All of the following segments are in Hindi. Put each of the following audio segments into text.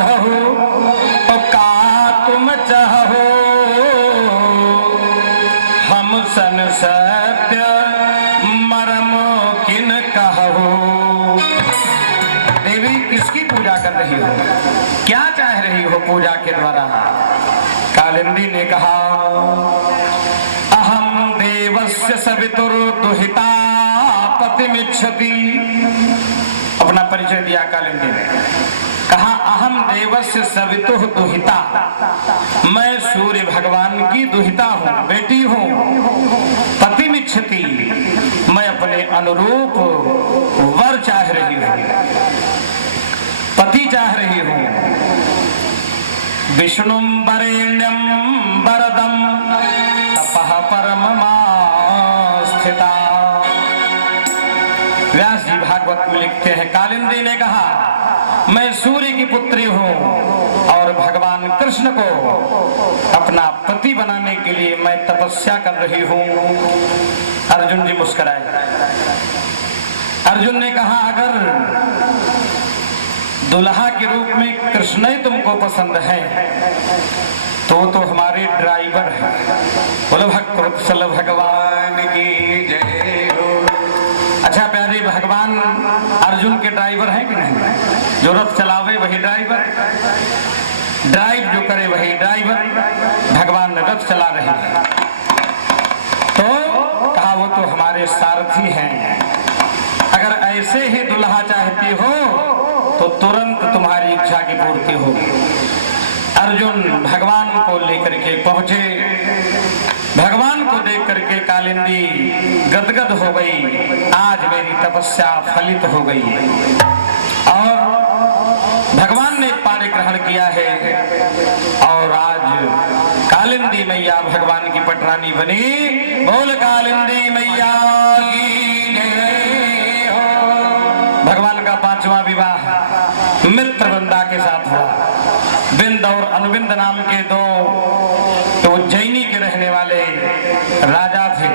साधहु तो का तुम चाहो, हम सन सत्य मरम किन कहो। देवी किसकी पूजा कर रही हो, क्या चाह रही हो पूजा के द्वारा? कालिंदी ने कहा अहम देवस्य सवितुर दुहिता पतिमिच्छति। अपना परिचय दिया कालिंदी ने, कहा अहम देवस्य सवितुः दुहिता, मैं सूर्य भगवान की दुहिता हूँ, बेटी हूँ। पतिमिच्छति, मैं अपने अनुरूप वर चाह रही हूँ, पति चाह रही हूँ। विष्णुं वरेण्यं वरदं तपः परममास्थिता। व्यास जी भागवत में लिखते हैं, कालिंदी ने कहा मैं सूर्य की पुत्री हूँ और भगवान कृष्ण को अपना पति बनाने के लिए मैं तपस्या कर रही हूँ। अर्जुन जी मुस्कुराए। अर्जुन ने कहा अगर दुल्हा के रूप में कृष्ण ही तुमको पसंद है तो हमारे ड्राइवर है। बोलो भक्तवत्सल भगवान की जय हो। अच्छा प्यारे भगवान अर्जुन के ड्राइवर हैं कि नहीं? जो रथ चलावे वही ड्राइवर, ड्राइव जो करे वही ड्राइवर। भगवान रथ चला रहे हैं तो कहा वो तो हमारे सारथी हैं। अगर ऐसे ही दुल्हा चाहती हो तो तुरंत तुम्हारी इच्छा की पूर्ति होगी। अर्जुन भगवान को लेकर के पहुंचे। भगवान को देख करके कालिंदी गदगद हो गई, आज मेरी तपस्या फलित हो गई। और भगवान ने पानी ग्रहण किया है और आज कालिंदी मैया भगवान की पटरानी बनी। बोल कालिंदी मैया की जय हो। भगवान का 5वां विवाह मित्र वृंदा के साथ हुआ। बिंद और अनुबिंद नाम के दो तो उज्जैनी के रहने वाले राजा थे।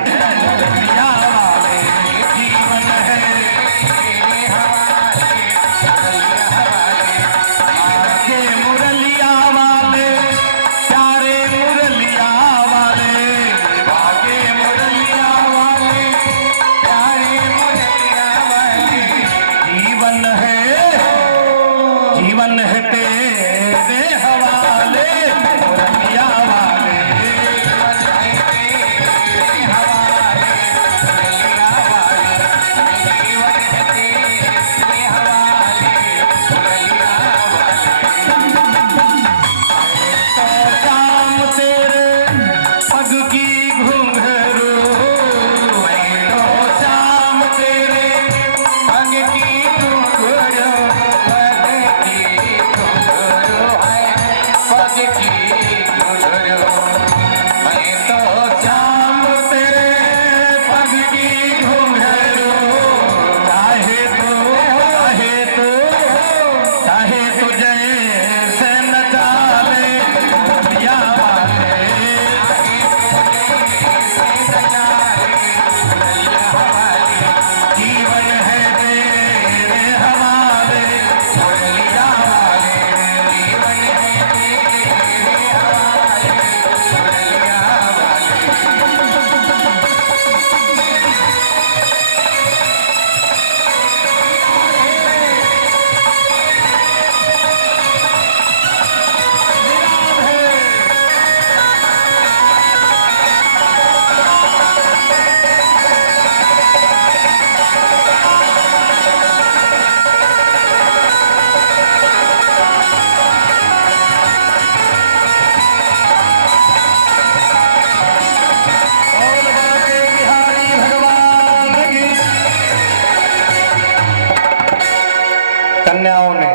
कन्याओं ने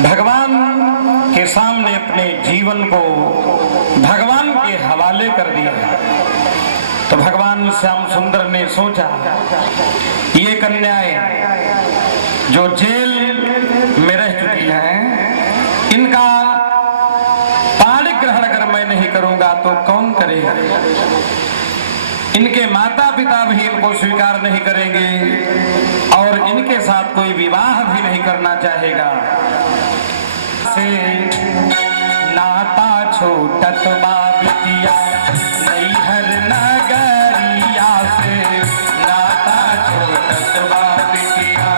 भगवान के सामने अपने जीवन को भगवान के हवाले कर दिया। तो भगवान श्याम सुंदर ने सोचा ये कन्याएं जो जेल में रह चुकी हैं, इनका पाणी ग्रहण अगर मैं नहीं करूंगा तो कौन करेगा? इनके माता पिता भी इनको स्वीकार नहीं करेंगे और इनके साथ कोई विवाह भी नहीं करना चाहेगा। से नाता छूटत बा बिटिया नैहर नगरिया से नाता छूटत बा बिटिया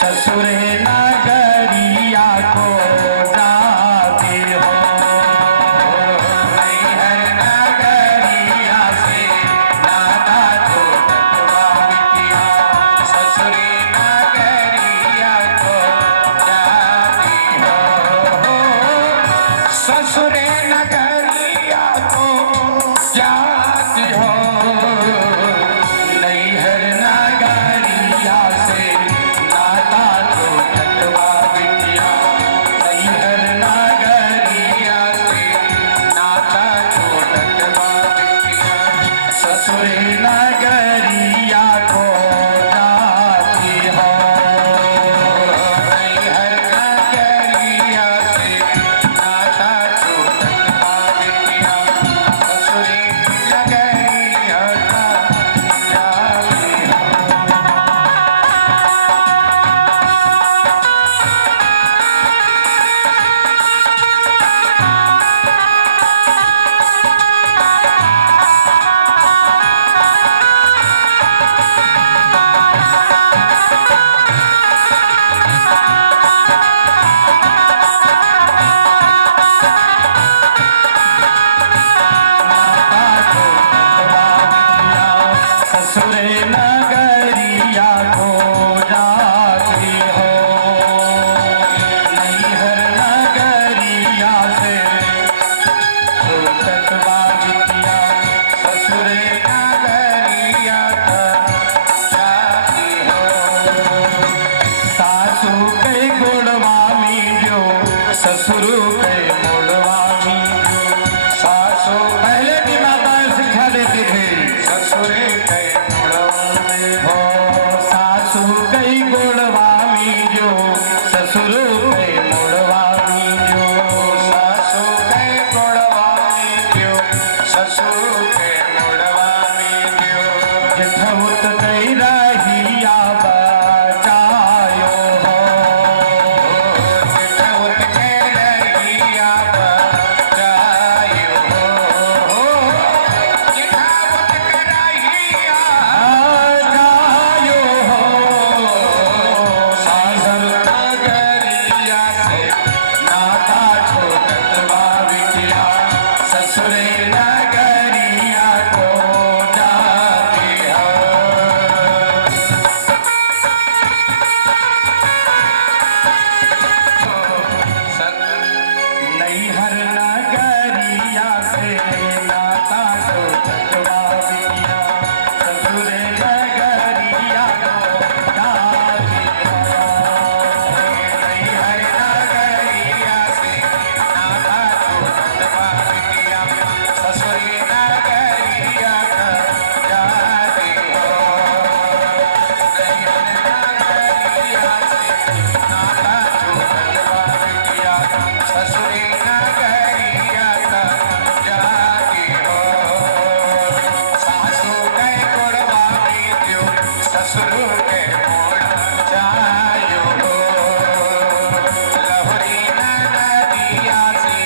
ससुरे नगरिया को जाते हो नैहर नगरिया से नाता छूटत बा बिटिया ससुरे नगरिया को जाती हो ससुरे नगरिया को जाती हो नैहर नगरिया से नाता छूटत बा बिटिया नैहर नगरिया से नाता छूटत बा बिटिया ससुरे नगरिया को जाती हो नैहर नगरिया से नाता छूटत बा बिटिया ससुरे नगरिया को जाती हो ससुरे नगरिया को जाती हो नैहर नगरिया से छूटत बा बिटिया ससुरे नगरिया को जाती हो सासू के गुणवा मीजो ससुर के मुड़वा मीजो सासू पहले की माताएं सिखा देती थी ससुरे के मुड़वा में हो सासू के गुणवा मीजो ससुर के मुड़वा मीजो सासू के गुणवा मीजो ससुर के मुड़वा मीजो जिठौत कई रहिया बचायो हो जिठौत के रहिया बचायो हो जिठौत के रहिया बचायो हो सासर नगरिया से नाता छूटत बा बिटिया ससुरे नगरिया को जाती हो नैहर नगरिया से नाता छूटत बा बिटिया ससुरे नगरिया को जाती हो नैहर नगरिया से नाता छूटत बा बिटिया ससुरे नगरिया को जाती हो नैहर नगरिया से नाता छूटत बा बिटिया ससुरे नगरिया को जाती हो सासू के गुणवा मीजो ससुर के मोड़ जायो हो लहरी नदिया से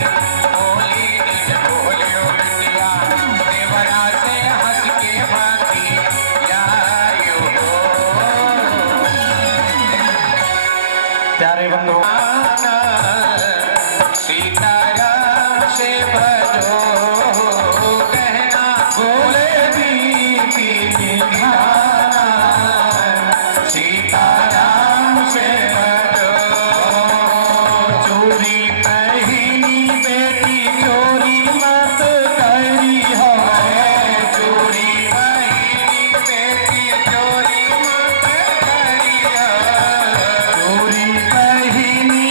बोली निज बोलियो बिटिया देवरा से हंस के बाती आयो हो प्यारे बंधु सीताराम से भजो कहना बोले बीती निधाना सीताराम से भजो चोरी पहनी बेटी चोरी मत करी हो चोरी पहनी बेटी चोरी मत करी हो चोरी पहनी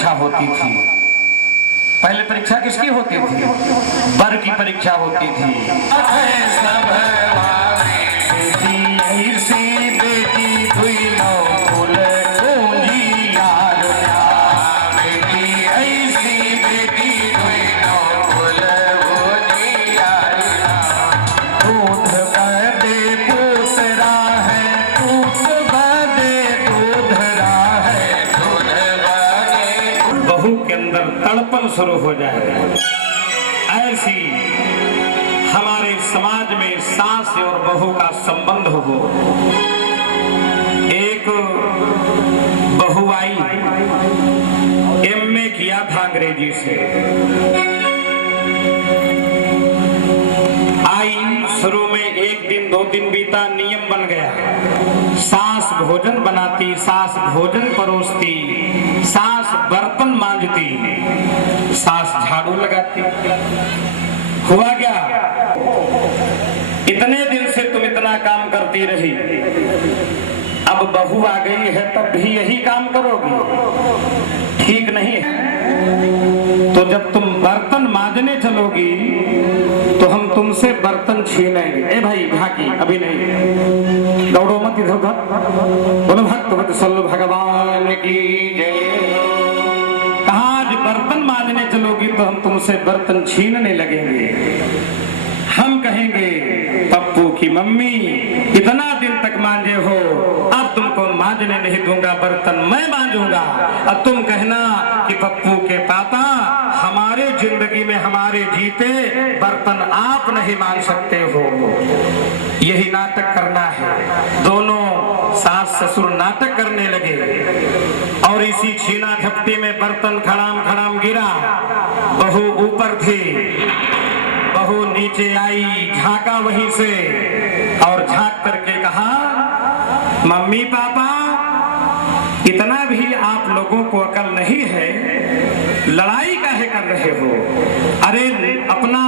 परीक्षा होती थी। पहले परीक्षा किसकी होती थी? वर की परीक्षा होती थी। सब ऐसी बेटी दुई नो फूल पूंजी यार बेटी ऐसी बेटी दुई नो फूल पूंजी यार दूध बदे पूतरा है पूत बदे दूधरा है दूध बदे। बहू के अंदर तड़पन शुरू हो जाए। ऐसी हमारे समाज में सास और बहू का संबंध हो। एक बहू आई, एमए किया था अंग्रेजी से, आई शुरू में एक दिन दो दिन बीता, नियम बन गया। सास भोजन बनाती, सास भोजन परोसती, सास बर्तन मांजती, सास झाड़ू लगाती। हुआ क्या? इतने दिन से तुम इतना काम करती रही, अब बहू आ गई है तब भी यही काम करोगी? ठीक नहीं है। तो जब तुम बर्तन मांजने चलोगी तो हम तुमसे बर्तन छीनेंगे। ए भाई झाकी, अभी नहीं, दौड़ो मत इधर उधर। बोलो भक्तवत्सल भगवान की जय। कहा आज बर्तन मांजने चलोगी तो हम तुमसे बर्तन छीनने लगेंगे। हम कहेंगे पप्पू की मम्मी इतना दिन तक मांजे हो, अब तुमको मांजने नहीं दूंगा, बर्तन मैं मांजूंगा। अब तुम कहना कि पप्पू के पापा हमारे जिंदगी में हमारे जीते बर्तन आप नहीं मांज सकते हो। यही नाटक करना है। दोनों सास ससुर नाटक करने लगे और इसी छीना झपटी में बर्तन खड़ाम खड़ाम गिरा। बहू ऊपर थी, बहू नीचे आई, झांका वहीं से और झांक करके कहा, मम्मी पापा इतना भी आप लोगों को अकल नहीं है, लड़ाई काहे कर रहे हो? अरे अपना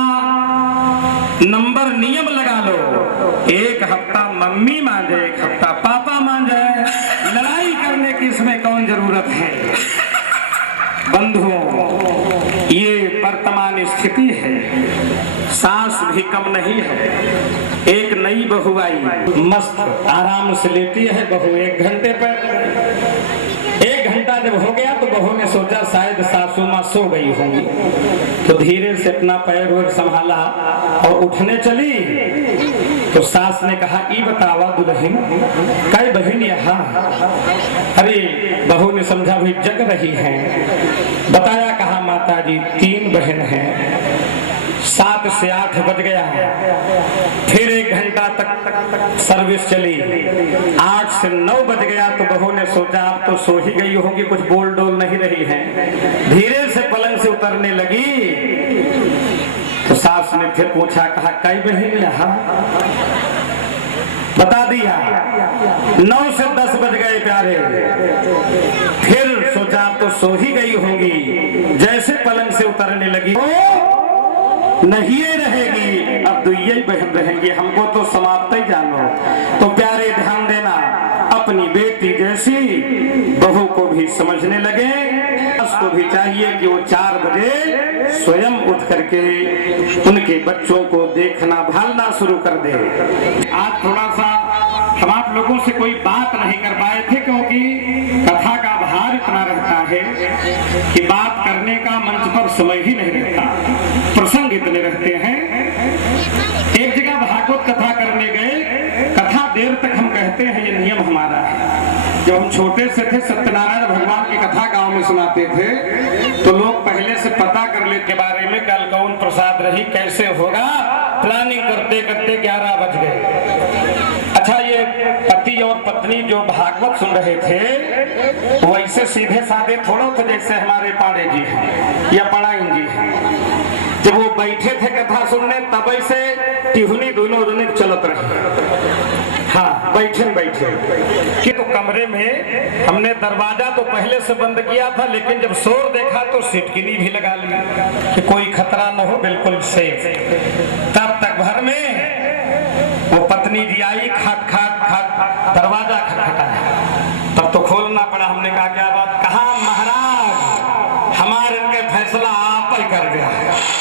नंबर नियम लगा लो, एक हफ्ता मम्मी मांजे, एक हफ्ता पापा मांजे। लड़ाई करने की इसमें कौन जरूरत है? बंधुओं, ये वर्तमान स्थिति है। सास भी कम नहीं है। एक नई बहू आई, मस्त आराम से लेटी है बहू 1 घंटे पर। 1 घंटा जब हो गया तो बहू ने सोचा शायद सासू माँ सो गई होंगी, तो धीरे से अपना पैर वैर संभाला और उठने चली। तो सास ने कहा, ई बतावा दुल्हन कई बहन यहाँ? अरे बहू ने समझा भी जग रही है। बताया, कहा माता जी 3 बहन हैं। 7 से 8 बज गया, फिर 1 घंटा तक सर्विस चली। 8 से 9 बज गया तो बहू ने सोचा अब तो सो ही गई होगी, कुछ बोल डोल नहीं रही है। धीरे से पलंग से उतरने लगी तो सास ने फिर पूछा, कहा कई बहन यहाँ? बता दिया। 9 से 10 बज गए प्यारे। फिर सोचा तो सो ही गई होगी। जैसे पलंग से उतरने लगी, नहीं रहेगी, अब 2 ही बहन रहेंगी, हमको तो समाप्त ही जानो। तो प्यारे ध्यान देना, अपनी बेटी जैसी बहू को भी समझने लगे। उसको भी चाहिए कि वो 4 बजे स्वयं उठ करके उनके बच्चों को देखना भालना शुरू कर दे। आज थोड़ा सा हम आप लोगों से कोई बात नहीं कर पाए थे, क्योंकि कथा का भार इतना रहता है कि बात करने का मंच पर समय ही नहीं रहता, प्रसंग इतने रहते हैं। एक जगह भागवत कथा करने गए, कथा देर तक हम कहते हैं, ये नियम हमारा है। जब हम छोटे से थे, सत्यनारायण भगवान की कथा गांव में सुनाते थे तो लोग पहले से पता कर ले के बारे में, कल कौन प्रसाद रही, कैसे होगा, प्लानिंग करते करते 11 बज गए। अच्छा, ये पति और पत्नी जो भागवत सुन रहे थे वैसे सीधे साधे थोड़ा थे, जैसे हमारे पाड़े जी हैं या पड़ाइन जी हैं। जब वो बैठे थे कथा सुनने तब से टिहुनी दोनों चलत रहे। हाँ, बैठे बैठे कि तो कमरे में हमने दरवाजा तो पहले से बंद किया था, लेकिन जब शोर देखा तो सिटकिनी भी लगा ली कि कोई खतरा न हो, बिल्कुल सेफ। तब तक घर में वो पत्नी जी आई, खट खट खट दरवाजा खटखटाया। तब तो खोलना पड़ा। हमने कहा क्या बात? कहा महाराज फैसला आप ही कर दिया है।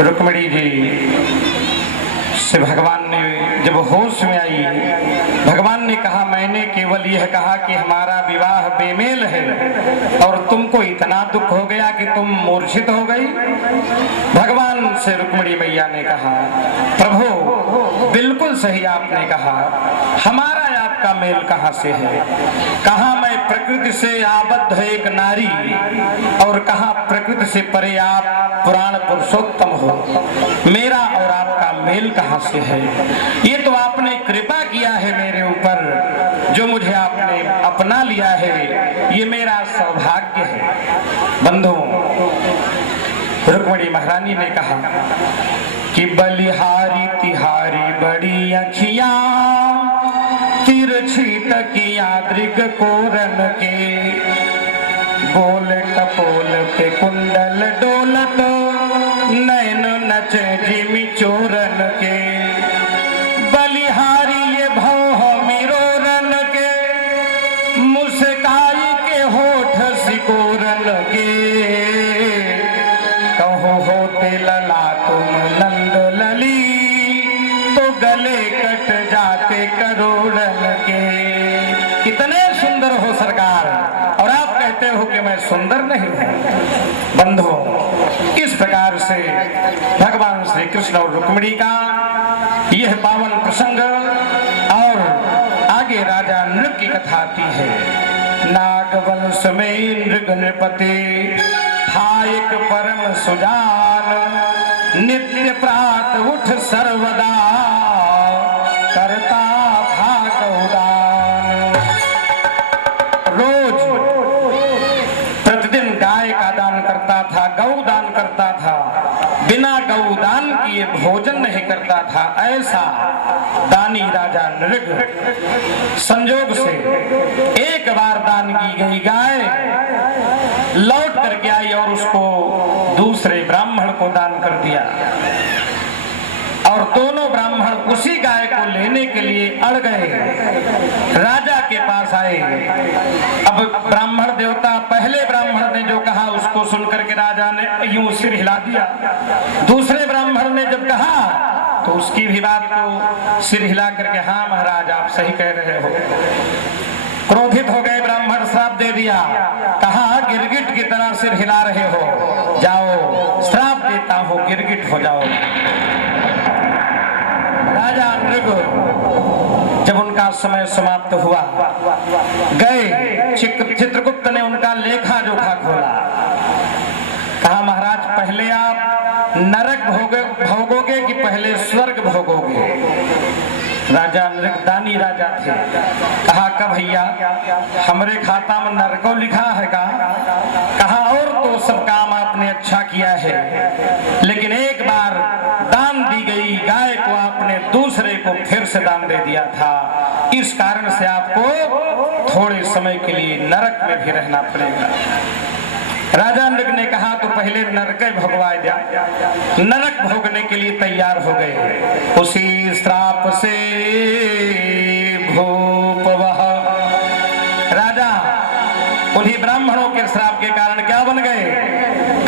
रुक्मिणी जी से भगवान ने जब होश में आई, भगवान ने कहा मैंने केवल यह कहा कि हमारा विवाह बेमेल है और तुमको इतना दुख हो गया कि तुम मूर्छित हो गई। भगवान से रुक्मिणी मैया ने कहा प्रभु बिल्कुल सही आपने कहा, हमारा आपका मेल कहाँ से है? कहाँ मैं प्रकृति से आबद्ध एक नारी और कहाँ प्रकृति से परे आप पुराण पुरुषोत्तम हो, मेरा और आपका मेल कहाँ से है? ये तो आपने कृपा किया है मेरे ऊपर, जो मुझे आपने अपना लिया है, ये मेरा सौभाग्य है। बंधुओं, रुक्मिणी महारानी ने कहा कि बलिहारी तिहारी बड़ी अखियां तिरछी तकिया दृग कोरन के, गोल कपोल पे कुंडल डोलत नैन नच जिमी चोरन के, बलिहारी ये भव मिरोरन के, मुस्काई के होठ सिकोरन के, कहो होते लला तुम नंद लली, तो गले कट जाते करोड़न के। कितने सुंदर हो सरकार, और आप कहते हो कि मैं सुंदर नहीं हूं। बंधुओं, इस प्रकार से भगवान श्री कृष्ण और रुक्मिणी का यह पावन प्रसंग, और आगे राजा नृप की कथा आती है। नागवंश में इंद्र नृपति था एक परम सुजान, नित्य प्रात उठ सर्वदा करता था गौदान। रोज प्रतिदिन गाय का दान करता था, गौदान करता था, बिना गौदान किए भोजन नहीं करता था। ऐसा दानी राजा नृग, संजोग से एक बार दान की गई गाय लौट करके आई और उसको दूसरे ब्राह्मण को दान कर दिया, और दोनों ब्राह्मण उसी गाय को लेने के लिए अड़ गए, राजा के पास आए। अब ब्राह्मण देवता, पहले ब्राह्मण ने जो कहा उसको सुनकर के राजा ने यूं सिर हिला दिया, दूसरे ब्राह्मण ने जब कहा तो उसकी भी बात को सिर हिला करके हाँ महाराज आप सही कह रहे हो। क्रोधित हो गए ब्राह्मण, श्राप दे दिया, कहा गिरगिट की तरह सिर हिला रहे हो, जाओ श्राप देता हूं, गिरगिट हो जाओ। राजा नृग जब उनका समय समाप्त हुआ, गए चित्रगुप्त ने उनका लेखा जोखा खोला। कहा महाराज पहले आप नरक भोगोगे कि पहले स्वर्ग भोगोगे? राजा नरकदानी राजा थे। कहा कब भैया, हमरे खाता में नरको लिखा है का? कहा और तो सब काम आपने अच्छा किया है, लेकिन एक बार दान दी गई गाय को आपने दूसरे को फिर से दान दे दिया था, इस कारण से आपको थोड़े समय के लिए नरक में भी रहना पड़ेगा। राजा नृग ने कहा तो पहले नरक भगवा दिया। नरक भोगने के लिए तैयार हो गए। उसी श्राप से भूप वह, राजा उन्हीं ब्राह्मणों के श्राप के कारण क्या बन गए?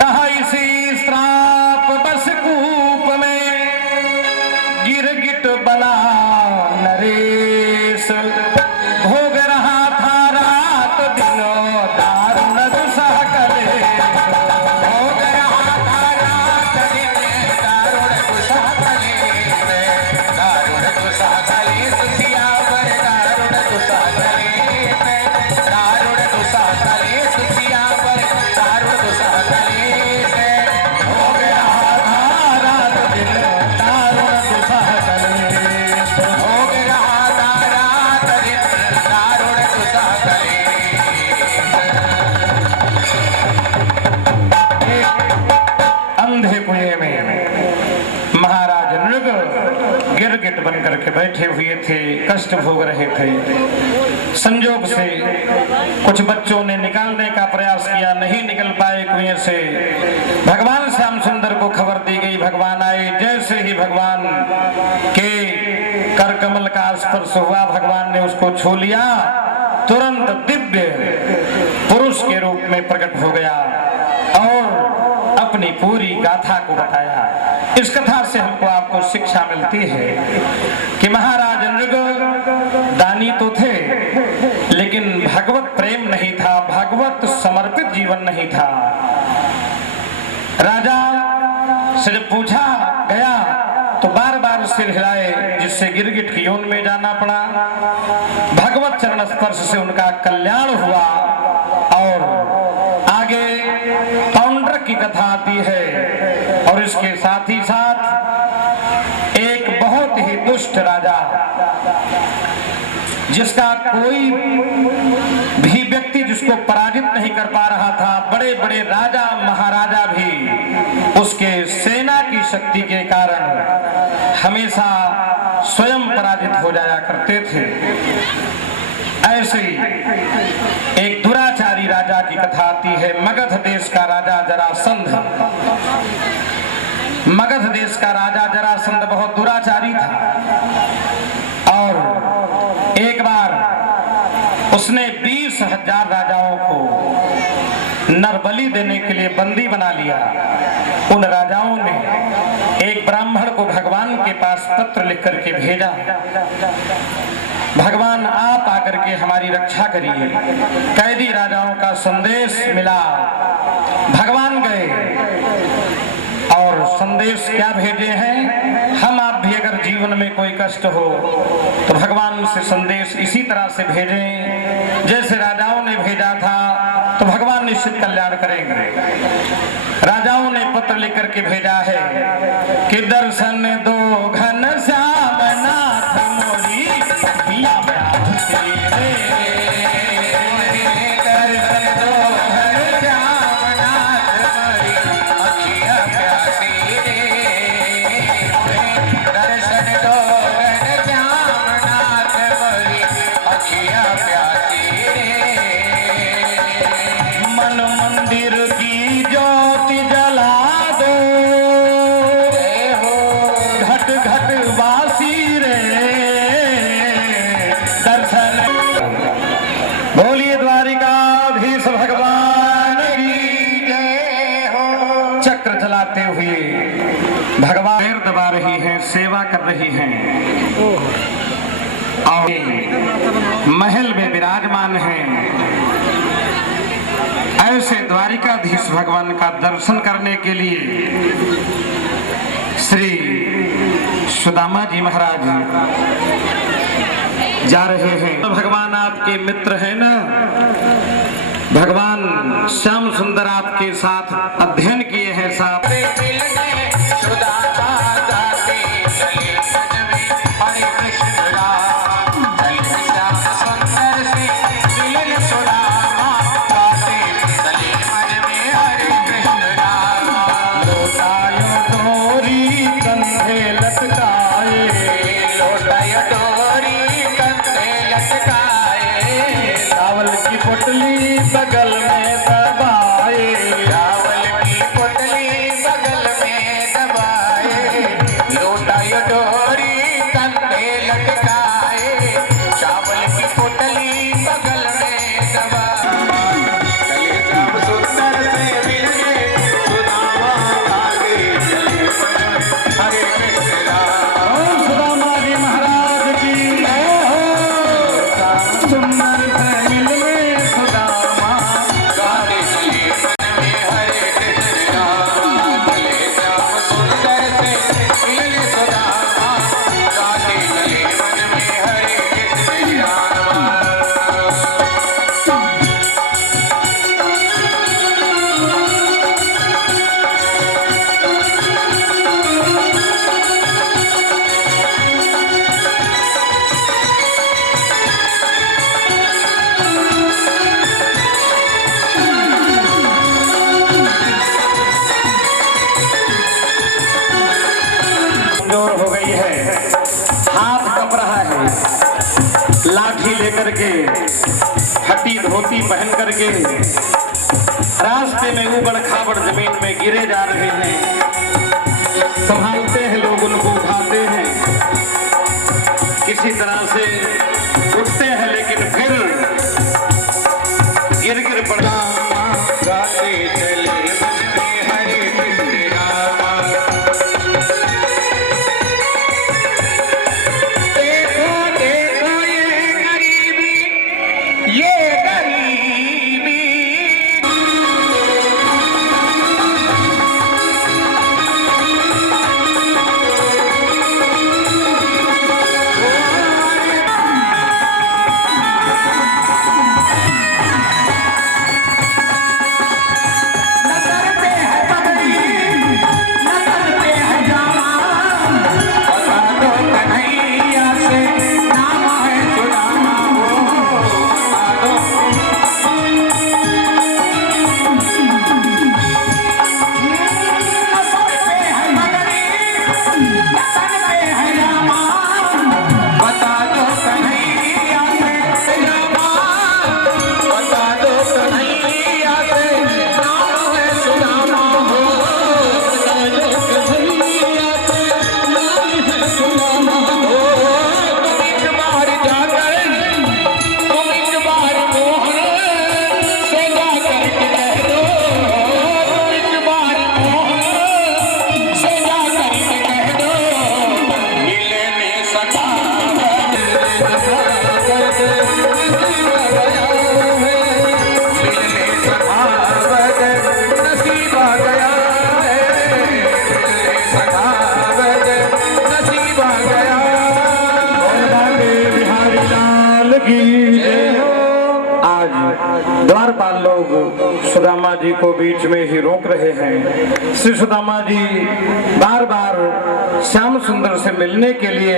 कहा इसी श्राप बस कूप में गिरगिट बना नरेश, भोग रहा था रात दिन दारुण दुसह कलेश। भोग रहा था रात दिन दारुण दुसह कलेश, दारुण दुसह कलेश सियावर दारुण दुसह कलेश, दारुण दुसह कलेश सियावर दारुण दुसह कलेश। भोग रहा था रात दिन दारुण दुसह कलेश, भोग रहा था रात दिन दारुण दुसह कलेश। अंधे कुएं में महाराज नृग गिरगिट बनकर के बैठे हुए थे, कष्ट भोग रहे थे। संजोग से कुछ बच्चों ने निकालने का प्रयास किया, नहीं निकल पाए कुएं से। भगवान श्याम सुंदर को खबर दी गई, भगवान आए। जैसे ही भगवान के कर कमल का स्पर्श हुआ, भगवान ने उसको छू लिया, तुरंत दिव्य पुरुष के रूप में प्रकट हो गया और अपनी पूरी गाथा को बताया। इस कथा से हमको आपको शिक्षा मिलती है कि महाराज नृग दानी तो थे, लेकिन भगवत प्रेम नहीं था, भगवत समर्पित जीवन नहीं था। राजा से जब पूछा गया तो बार बार सिर हिलाए, जिससे गिरगिट की योन में जाना पड़ा। भगवत चरण स्पर्श से उनका कल्याण हुआ। और आगे पौंड्रक की कथा आती है, और इसके साथ ही साथ एक बहुत ही दुष्ट राजा, जिसका कोई भी व्यक्ति जिसको पराजित नहीं कर पा रहा था। बड़े बड़े राजा महाराजा भी उसके सेना की शक्ति के कारण हमेशा स्वयं पराजित हो जाया करते थे। ऐसे ही एक दुराचारी राजा की कथा आती है। मगध देश का राजा जरासंध, मगध देश का राजा जरासंध बहुत दुराचारी था, और एक बार उसने 20,000 राजाओं को नरबलि देने के लिए बंदी बना लिया। उन राजाओं ने एक ब्राह्मण को भगवान के पास पत्र लिख करके भेजा, भगवान आप आकर के हमारी रक्षा करिए। कैदी राजाओं का संदेश मिला, भगवान गए और संदेश क्या भेजे हैं? हम आप भी अगर जीवन में कोई कष्ट हो तो भगवान से संदेश इसी तरह से भेजें जैसे राजाओं ने भेजा था, तो भगवान निश्चित कल्याण करेंगे। राजाओं ने पत्र लिख करके भेजा है कि दर्शन दो घन श्याम नाथ मोरी पिया प्यार तेरे, दर्शन दो घन श्याम नाथ मोरी अखिया प्यार तेरे, दर्शन दो घन श्याम नाथ मोरी अखिया प्यार तेरे। मन मंदिर की ज्योति जला दो, घट घट वासी रे दर्शन। बोलिए द्वारिकाधीश भगवान की जय हो। चक्र चलाते हुए भगवान पैर दबा रही हैं, सेवा कर रही हैं, और महल में विराजमान हैं। ऐसे द्वारिकाधीश भगवान का दर्शन करने के लिए श्री सुदामा जी महाराज जा रहे हैं। भगवान आपके मित्र हैं ना, भगवान श्याम सुंदर आपके साथ अध्ययन किए हैं साहब। पोटली बगल में दबाए, चावल की पोटली बगल में दबाए, लोटायो डोरी कंधे लटकाए, चावल की पोटली बगल में दबाए। चले श्याम सुंदर से मिलके सुदामा आगे चले, हरे कृष्ण राम। सुदामा जी महाराज की जय हो। श्याम सुंदर से मिलके हो गई है, हाथ कप रहा है, लाठी लेकर के फटी धोती पहन करके रास्ते में ऊबड़ खाबड़ जमीन में गिरे जा रहे हैं। संभालते हैं लोग, उनको उठाते हैं, किसी तरह से उठते हैं, लेकिन फिर गिर गिर पड़ा। गाते चले हरे कृष्ण राम। द्वारपाल लोग सुदामा जी को बीच में ही रोक रहे हैं। श्री सुदामा जी बार बार श्याम सुंदर से मिलने के लिए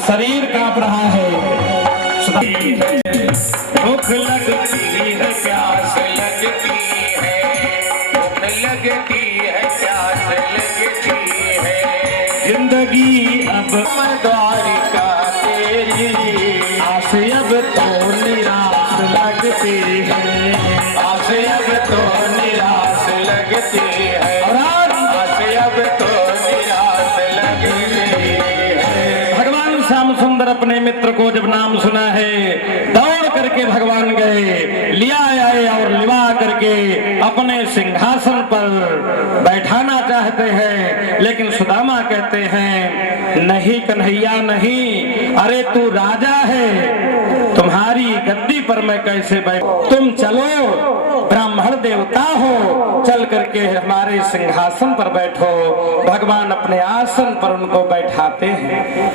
शरीर कांप रहा है। भूख लगती है, प्यास लगती है, भूख लगती है, प्यास लगती है, जिंदगी अब द्वारी रही है और आस अब तो निराश लगी है। भगवान श्याम सुंदर अपने मित्र को जब नाम सुना है, दौड़ करके भगवान गए, लिया आए और लिवा करके अपने सिंहासन पर बैठाना चाहते हैं। लेकिन सुदामा कहते हैं नहीं कन्हैया नहीं, अरे तू राजा है, तुम्हारी गद्दी पर मैं कैसे बैठ, तुम चलो, ब्राह्मण देवता हो, चल करके हमारे सिंहासन पर बैठो। भगवान अपने आसन पर उनको बैठाते हैं,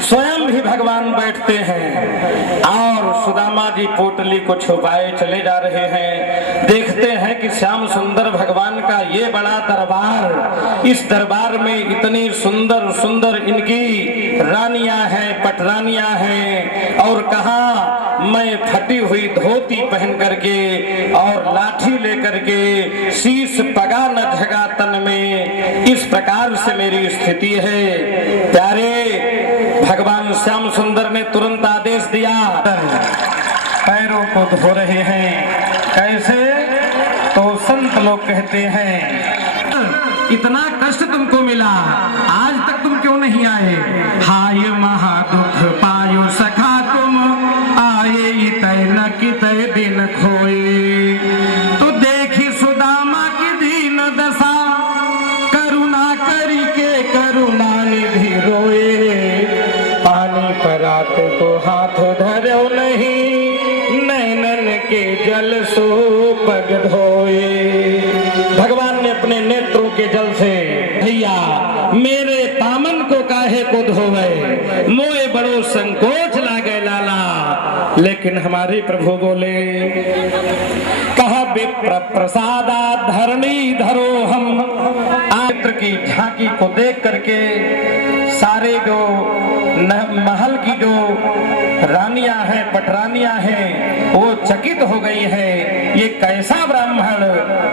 स्वयं भी भगवान बैठते हैं और सुदामा जी पोटली को छुपाए चले जा रहे हैं। देखते हैं कि श्याम सुंदर भगवान का ये बड़ा दरबार, इस दरबार में इतनी सुंदर सुंदर इनकी रानियां हैं, पटरानियां हैं, और कहा मैं फटी हुई धोती पहन करके और लाठी लेकर के, शीश पगा न झगा तन में, इस प्रकार से मेरी स्थिति है। प्यारे भगवान श्याम सुंदर ने तुरंत आदेश दिया, पैरों को धो रहे हैं। कैसे? तो संत लोग कहते हैं इतना कष्ट तुमको मिला, आज तक तुम क्यों नहीं आए? हाय महादुख पायो सखा तुम, आए तय न कि तय दिन खोए। तो देखी सुदामा की दीन दशा, करुणा करी के करुणा निधि रोए। पानी परात को हाथ धरो नहीं, नैनन के जल सो पग धोए। भगवान ने अपने नेत्रों के जल से, भैया मेरे पामन को काहे को धोवे, मोए बड़ो संकोच लागे लाला। लेकिन हमारे प्रभु बोले, कहा विप्र प्रसादा धरणी धरो हम। मित्र की झांकी को देख करके सारे जो महल की जो रानियां हैं, पटरानियां हैं, वो चकित हो गई है। ये कैसा ब्राह्मण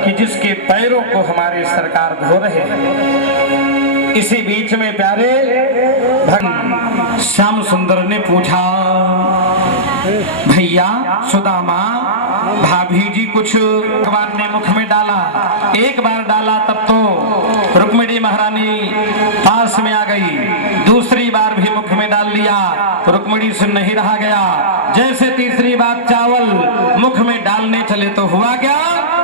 कि जिसके पैरों को हमारे सरकार धो रहे हैं। इसी बीच में प्यारे भगवान श्याम सुंदर ने पूछा, भैया सुदामा, भाभी जी कुछ भगवान ने मुख में डाला। एक बार डाला तब तो रुक्मिणी महारानी पास में आ गई, दूसरी बार भी मुख में डाल लिया, रुक्मिणी से नहीं रहा गया। जैसे तीसरी बार चावल मुख में डालने चले तो हुआ क्या?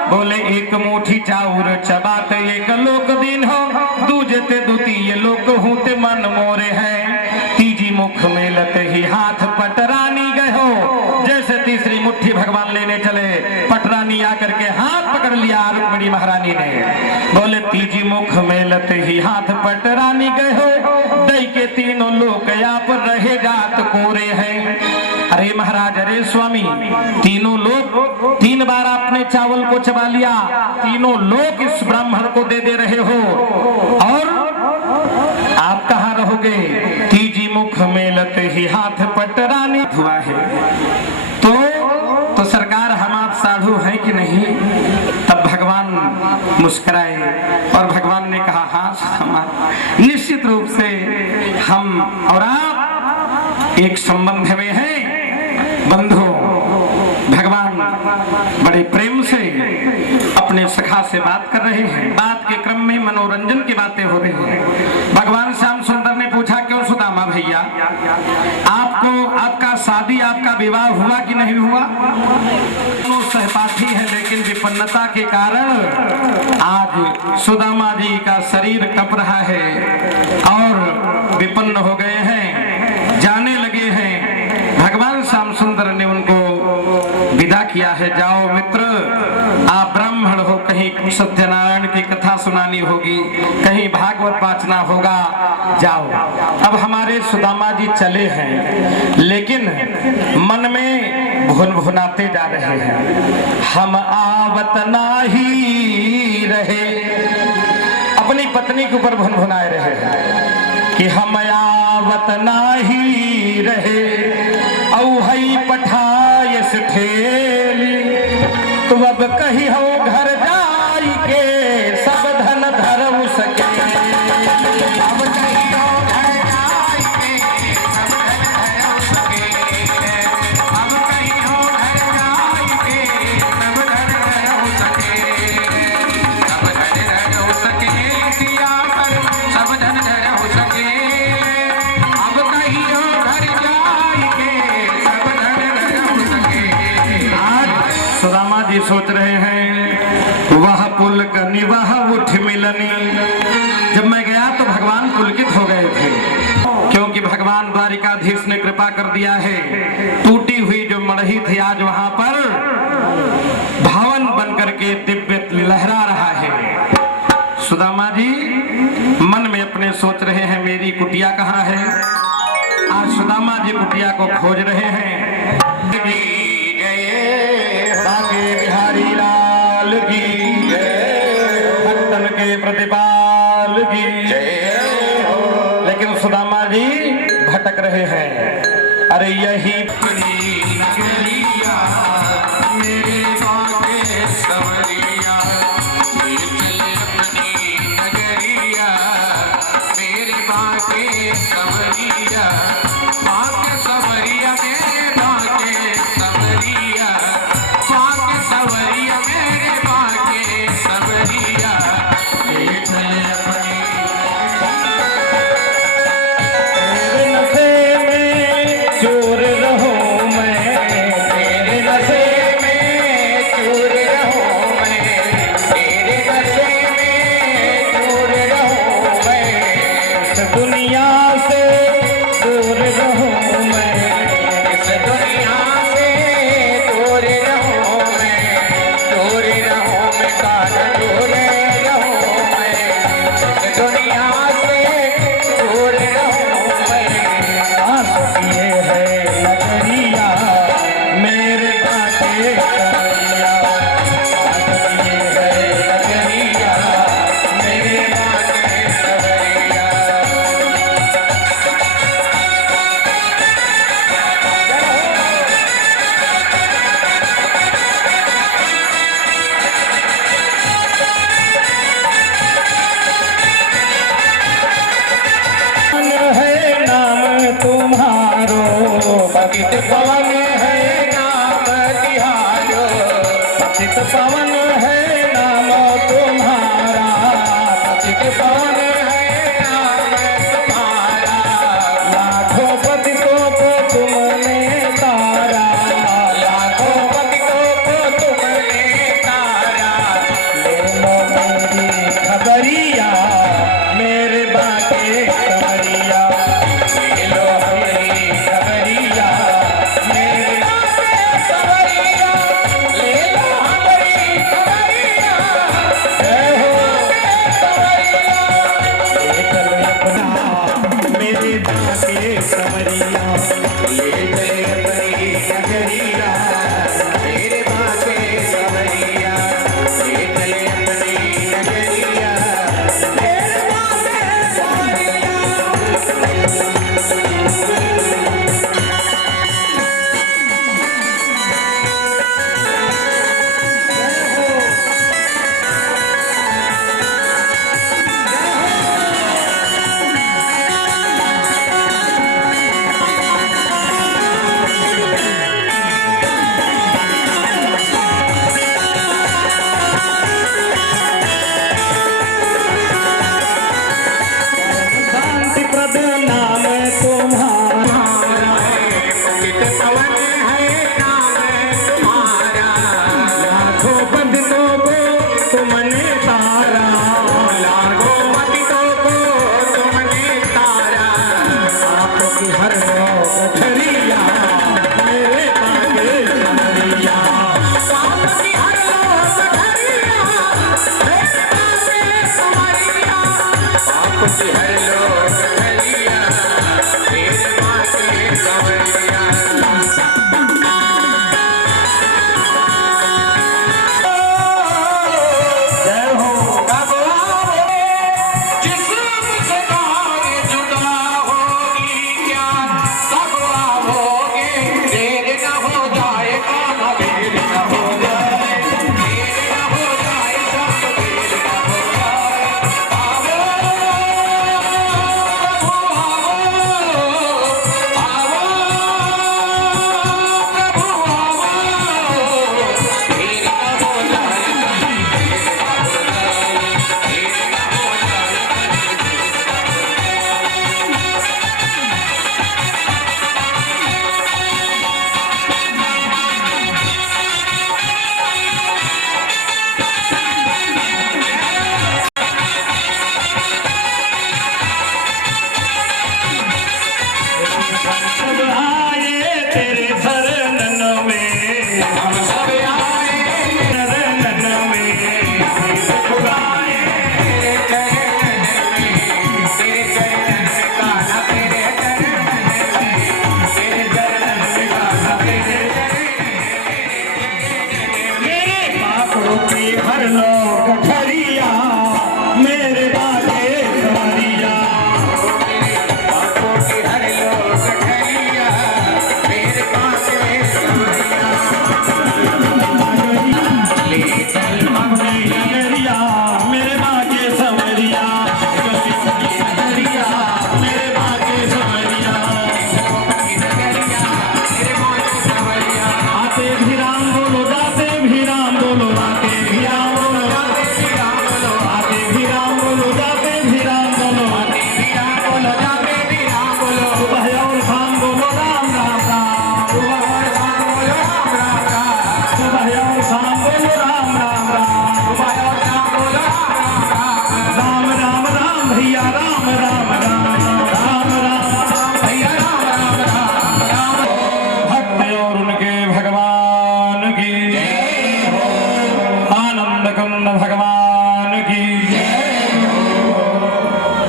बोले एक मुट्ठी चाउर चबाते एक लोक दिन हो, दूजते द्वितीय लोक होते मन मोरे हैं। तीजी मुख में लते ही हाथ पटरानी गए हो। जैसे तीसरी मुट्ठी भगवान लेने चले, पटरानी आकर के हाथ पकड़ लिया रुक्मिणी महारानी ने। बोले तीजी मुख में लते ही हाथ पटरानी गए हो, दई के तीनों लोक आप रहे जात कोरे हैं। अरे महाराज, अरे स्वामी, तीनों लोग, तीन बार आपने चावल को चबा लिया, तीनों लोग इस ब्राह्मण को दे रहे हो, और आप कहाँ रहोगे? तीजी मुख में लते ही हाथ पटरानी हुआ है। तो सरकार हम आप साधु हैं कि नहीं? तब भगवान मुस्कुराए और भगवान ने कहा, हाँ निश्चित रूप से हम और आप एक संबंध में हैं, बंधु। भगवान बड़े प्रेम से अपने सखा से बात कर रहे हैं। बात के क्रम में मनोरंजन की बातें हो रही हैं। भगवान श्याम सुंदर ने पूछा, क्यों सुदामा भैया, आपको आपका शादी, आपका विवाह हुआ कि नहीं हुआ? दोनों सहपाठी है, लेकिन विपन्नता के कारण आज सुदामा जी का शरीर कप रहा है और विपन्न हो गए हैं, जाने लगे हैं। भगवान श्याम सुंदर ने उनको विदा किया है, जाओ मित्र, आप ब्राह्मण हो, कहीं सत्यनारायण की कथा सुनानी होगी, कहीं भागवत वाचना होगा, जाओ। अब हमारे सुदामा जी चले हैं, लेकिन मन में भुन भुनाते जा रहे हैं, हम आवत नाही रहे। अपनी पत्नी के ऊपर भुन भुनाए रहे हैं कि हम आवत नाही रहे, औहई पठायस ठेली, तो अब कही हो घर जाई के सब धन धरऊ सके। अब कही हो घर जाई के सब धन धरऊ सके, अब कही हो घर जाई के सब धन धरऊ सके। अब सोच रहे हैं वह पुल कनी वह उठ मिलनी। जब मैं गया तो भगवान पुलकित हो गए थे, क्योंकि भगवान द्वारिकाधीश ने कृपा कर दिया है। टूटी हुई जो मड़ही थी आज वहां पर भवन बनकर के दिव्य लहरा रहा है। सुदामा जी मन में अपने सोच रहे हैं मेरी कुटिया कहाँ है। आज सुदामा जी कुटिया को खोज रहे हैं। बाके बिहारी लाल की जय, भक्तन के प्रतिपाल की जय हो। लेकिन सुदामा जी भटक रहे हैं। अरे यही नगरिया मेरे बाके सवरिया, अपनी नगरिया मेरे बाके सवरिया, बाके सवरिया मेरे बाके सवरिया, बाके सवरिया मेरे बाके सवरिया, तेरे नशे में चोर रहूं मैं, तेरे नशे में चोर रहूं मैं, तेरे नशे में चोर रहूं मैं, इस दुनिया से दूर रहूं मैं, इस दुनिया से दूर रहूं मैं, दूर रहूं मैं, कान दूर रहूं मैं, इस दुनिया से दूर रहूं मैं। आस किए है नगरिया मेरे बाके सवरिया, आस किए है नगरिया मेरे बाके सवरिया। है नाम तुम्हारो पतित पवन है नाम तिहारो, पतित पवन है नाम तुम्हारा, पतित पवन है नाम तुम्हारा, लाखों पतितों को तुमने तारा, लाखों पतितों को तुमने तारा, ले लो मेरी खबरिया मेरे बाके सवरिया, ले लो मेरी खबरिया मेरे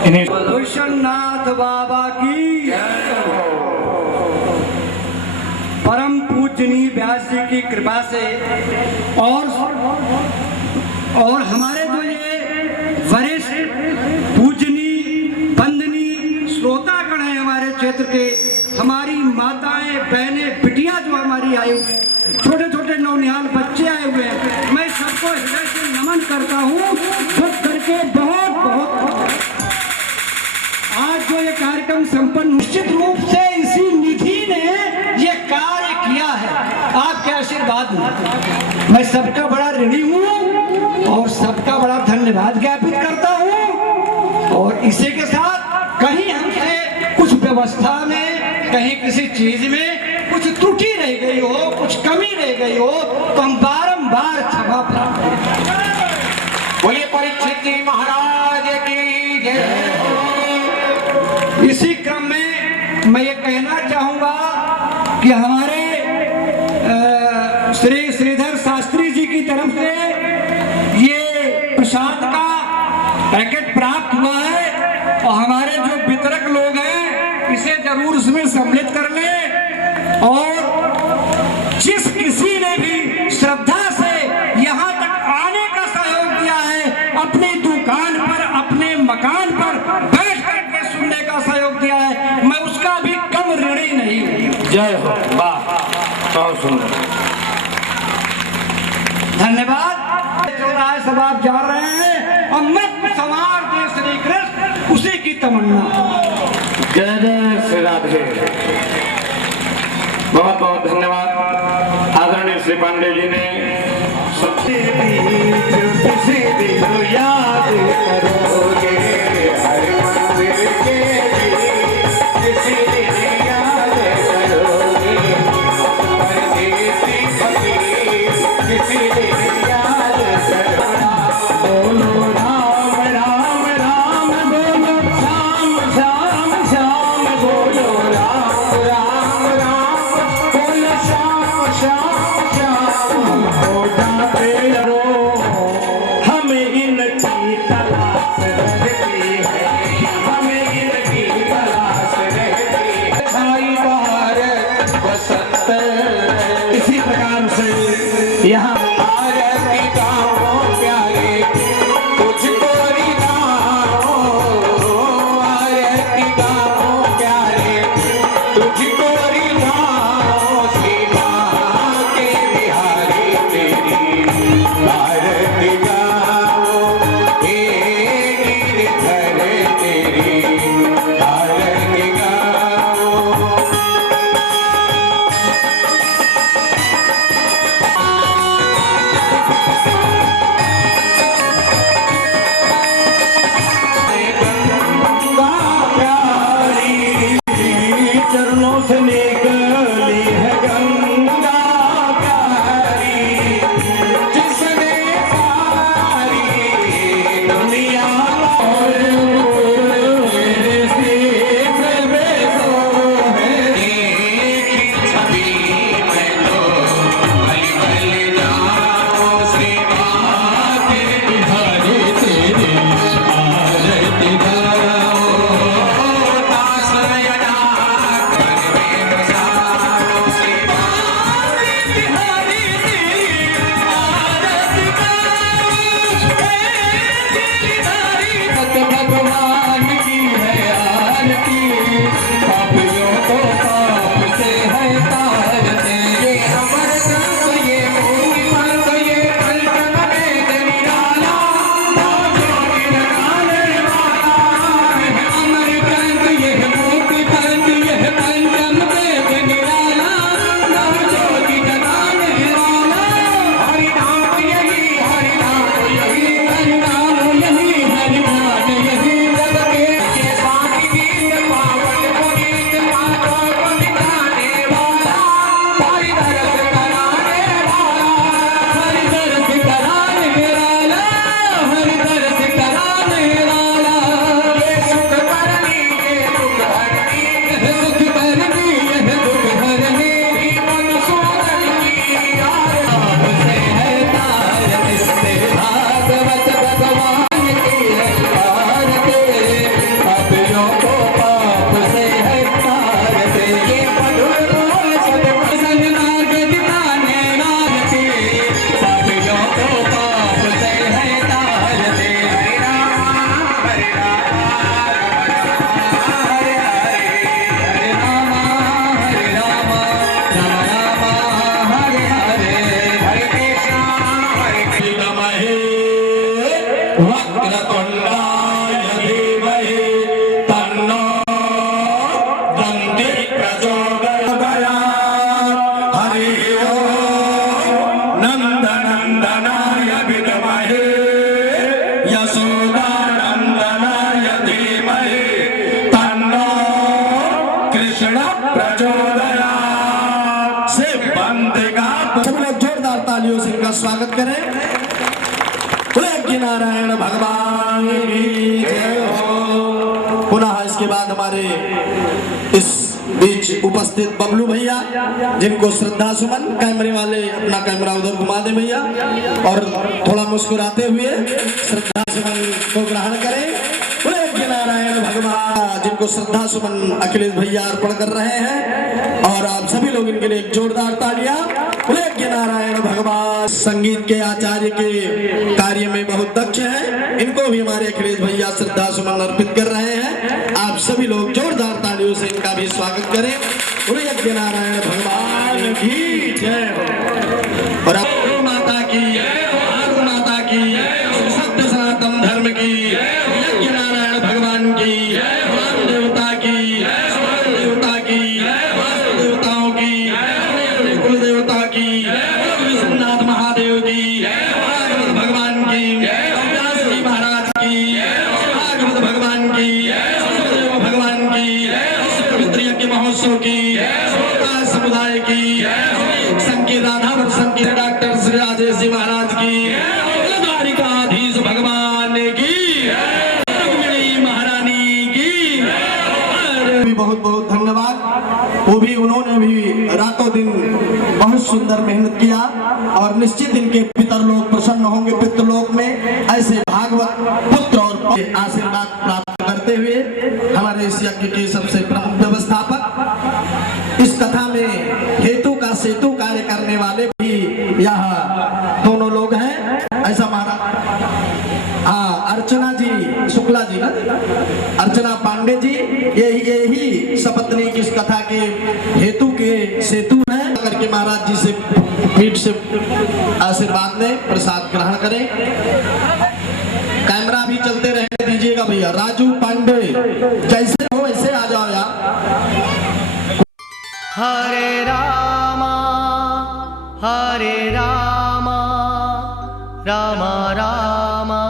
इन्हीं विश्वनाथ बाबा की परम पूजनीय व्यास जी की कृपा से और हमारे जो ये वरिष्ठ पूजनीय वंदनीय श्रोतागण हैं हमारे क्षेत्र के, हमारी माताएं बहनें बिटिया जो हमारी आई हुई, छोटे छोटे नौनिहाल बच्चे आए हुए हैं, मैं सबको हृदय से नमन करता हूँ। खुद करके बहुत बहुत आज जो ये कार्यक्रम संपन्न निश्चित रूप से इसी निधि ने ये कार्य किया है, आपके आशीर्वाद में मैं सबका बड़ा ऋणी हूँ और सबका बड़ा धन्यवाद ज्ञापित करता हूँ। और इसी के साथ कहीं हमसे कुछ व्यवस्था में, कहीं किसी चीज में कुछ त्रुटि रह गई हो, कुछ कमी रह गई हो, तो हम बारंबार क्षमा प्राप्त करें। बोलिए परीक्षित जी महाराज की जय। इसी क्रम में मैं ये कहना चाहूंगा कि हमारे श्री श्रीधर शास्त्री जी की तरफ से ये प्रसाद का पैकेट प्राप्त हुआ है और हमारे जो वितरक लोग हैं इसे जरूर इसमें सम्मिलित कर लें। और जिस किसी ने भी श्रद्धा से यहाँ तक आने का सहयोग दिया है, अपनी दुकान पर, अपने मकान पर बैठ करके सुनने का सहयोग दिया है, मैं उसका भी कम ऋणी नहीं हूँ। जय हो। वाह, बहुत सुंदर, धन्यवाद। चौराहे सब आप जा रहे हैं, अमृत समार दे श्री कृष्ण, उसी की तमन्ना। जय जय श्री राधे। बहुत बहुत धन्यवाद आदरणीय श्री पांडे जी ने किसी दिन याद करोगे हर मंदिर के किसी दिन याद करोगे परदेसी फकीर किसी दिन याद करोगे। बोलो राम राम राम बोलो श्याम श्याम श्याम बोलो राम राम राम बोलो श्याम श्याम श्याम हो जाते रहो हमें इनकी मुकुन्दाय धीमहि तन्नो दन्ति प्रचोदयात्। हरि ओम नन्दनन्दनाय विद्महे यशोदानन्दनाय धीमहि तन्नो कृष्ण प्रचोदयात्। से बंदेगा सब लोग जोरदार तालियों से इनका स्वागत करें। नारायण भगवान की जय हो। पुनः इसके बाद हमारे इस बीच उपस्थित बबलू भैया, जिनको श्रद्धा सुमन, कैमरे वाले अपना कैमरा उधर घुमा दे भैया, और थोड़ा मुस्कुराते हुए श्रद्धा सुमन को ग्रहण करें। नारायण भगवान, जिनको श्रद्धा सुमन अखिलेश भैया अर्पण कर रहे हैं, और आप सभी लोग इनके लिए एक जोरदार तालियां। नारायण भगवान संगीत के आचार्य के कार्य में बहुत दक्ष हैं, इनको भी हमारे अखिलेश भैया श्रद्धा सुमन अर्पित कर रहे हैं। आप सभी लोग जोरदार तालियों से इनका भी स्वागत करें। नारायण भगवान की जय हो। और अब माता की, माता की, सत्य सनातन धर्म की, नारायण भगवान की, देवता की, देवता की, देवताओं की, कुल देवता की, विश्वनाथ महादेव की, भगवान की, व्यास जी महाराज की, भागवत भगवान की, भगवान की, पवित्र यज्ञ महोत्सव की, समुदाय की, संकीर्तन राधा संकीर्तन डॉक्टर श्री राजेश जी महाराज की, द्वारिकाधीश भगवान की, महारानी की बहुत बहुत धन्यवाद। वो भी, उन्होंने भी रातों दिन बहुत सुंदर मेहनत किया, और निश्चित इनके पितर लोग प्रसन्न होंगे पितृलोक में। ऐसे भागवत पुत्र और आशीर्वाद प्राप्त करते हुए हमारे इस यज्ञ के सबसे प्रमुख व्यवस्थापक, इस कथा में हेतु का सेतु कार्य करने वाले भी यह दोनों लोग हैं। ऐसा हमारा अर्चना जी शुक्ला जी ना, अर्चना पांडे जी, यही सपत्नी की इस कथा के हेतु के सेतु हैं। करके महाराज जी से पीठ से आशीर्वाद लें, प्रसाद ग्रहण करें। कैमरा भी चलते रहने दीजिएगा भैया। राजू पांडे जैसे हो वैसे आ जाओ यार। हरे रामा रामा रामा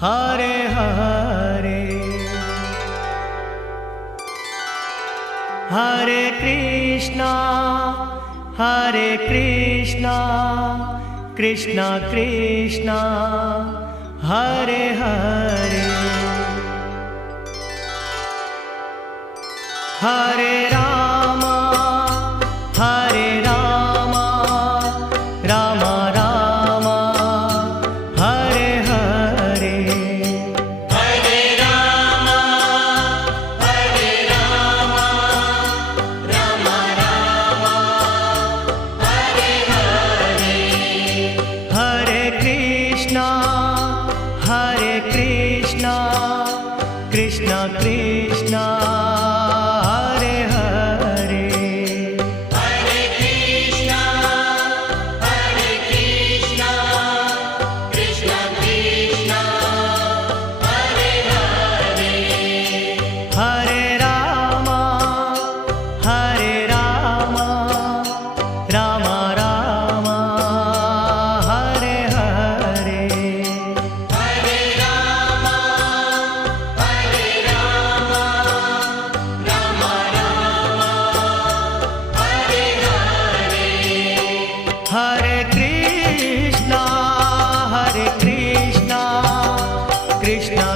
हरे हरे, हरे कृष्णा कृष्णा कृष्णा हरे हरे, हरे रामा रामा रामा हरे हरे, हरे रामा रामा रामा हरे हरे, हरे कृष्णा कृष्णा कृष्णा कृष्णा हरे हरे, हरे कृष्णा कृष्णा कृष्णा हरे हरे, हरे रामा रामा रामा हरे हरे, हरे रामा रामा रामा हरे हरे, हरे कृष्णा कृष्णा